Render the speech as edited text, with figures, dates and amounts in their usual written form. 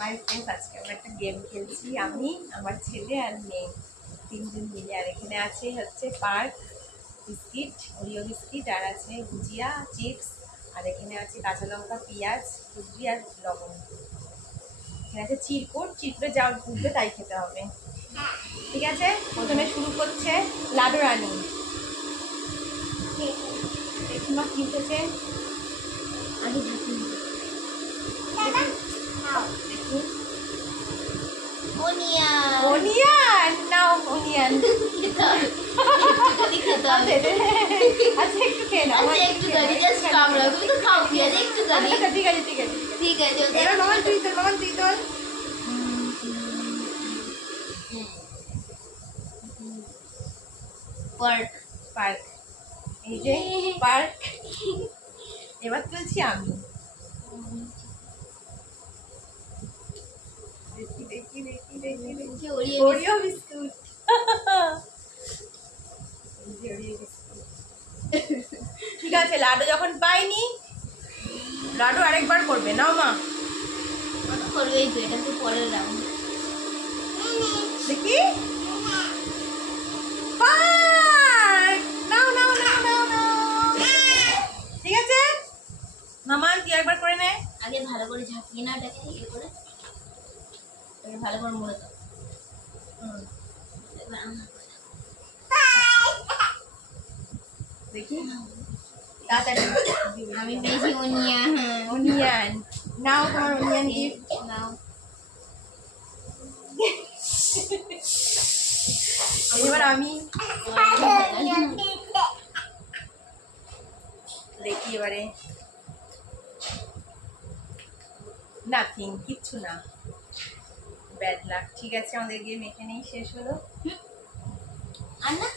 Hi friends, আজকে আমরা একটা গেম খেলছি, আমি আমার ছেলে আর মেয়ে তিনজন মিলে। আর এখানে আছে হচ্ছে পার্ক বিস্কিট, ওরিও বিস্কিট, আর আছে ভুজিয়া চিপস, আর এখানে আছে কাঁচা লঙ্কা, পেঁয়াজ কুচি আর লবণ। এখানে আছে চিরকুট, চিরকুটে যা উঠবে তাই খেতে হবে। ঠিক আছে, প্রথমে শুরু করছে লাডু রানী। দেখুমা কি উঠেছে আগে দেখুন। Onion. অনিয়ন নাও, অনিয়ন আচ্ছা একটু খেয়ে নাও। আচ্ছা একটু গাড়ি জাস্ট কামড়া, তুমি তো খাও পেঁয়াজ একটু গাড়ি। ঠিক আছে ঠিক আছে ঠিক আছে ঠিক আছে এবার মামা তুই তোল, মামা তুই তোল। পার্ক পার্ক, এই যে পার্ক। এবার তুলছি আমি। দেখি দেখি দেখি দেখি দেখি ওরিও বিস্কুট। ঠিক আছে, লাডু যখন পাইনি, লাডু আরেকবার করবে। নাও মা, করবেই তো, এটা তো পরের রাউন্ড। দেখি পার্ক। নাও নাও নাও নাও নাও। ঠিক আছে মামা, তুই একবার করে নে। আগে ভালো করে ঝাঁকিয়ে না, এটাকে ইয়ে করে এটাকে ভালো করে মুড়ে দাও। এবার দেখি তাড়াতাড়ি। আমি পেয়েছি অনিয়ন। অনিয়ন নাও, তোমার অনিয়ন গিফট নাও। এবার আমি দেখি এবারে। নাথিং, কিচ্ছু না, ব্যাড লাক। ঠিক আছে, আমাদের গেম এখানেই শেষ হলো। আর না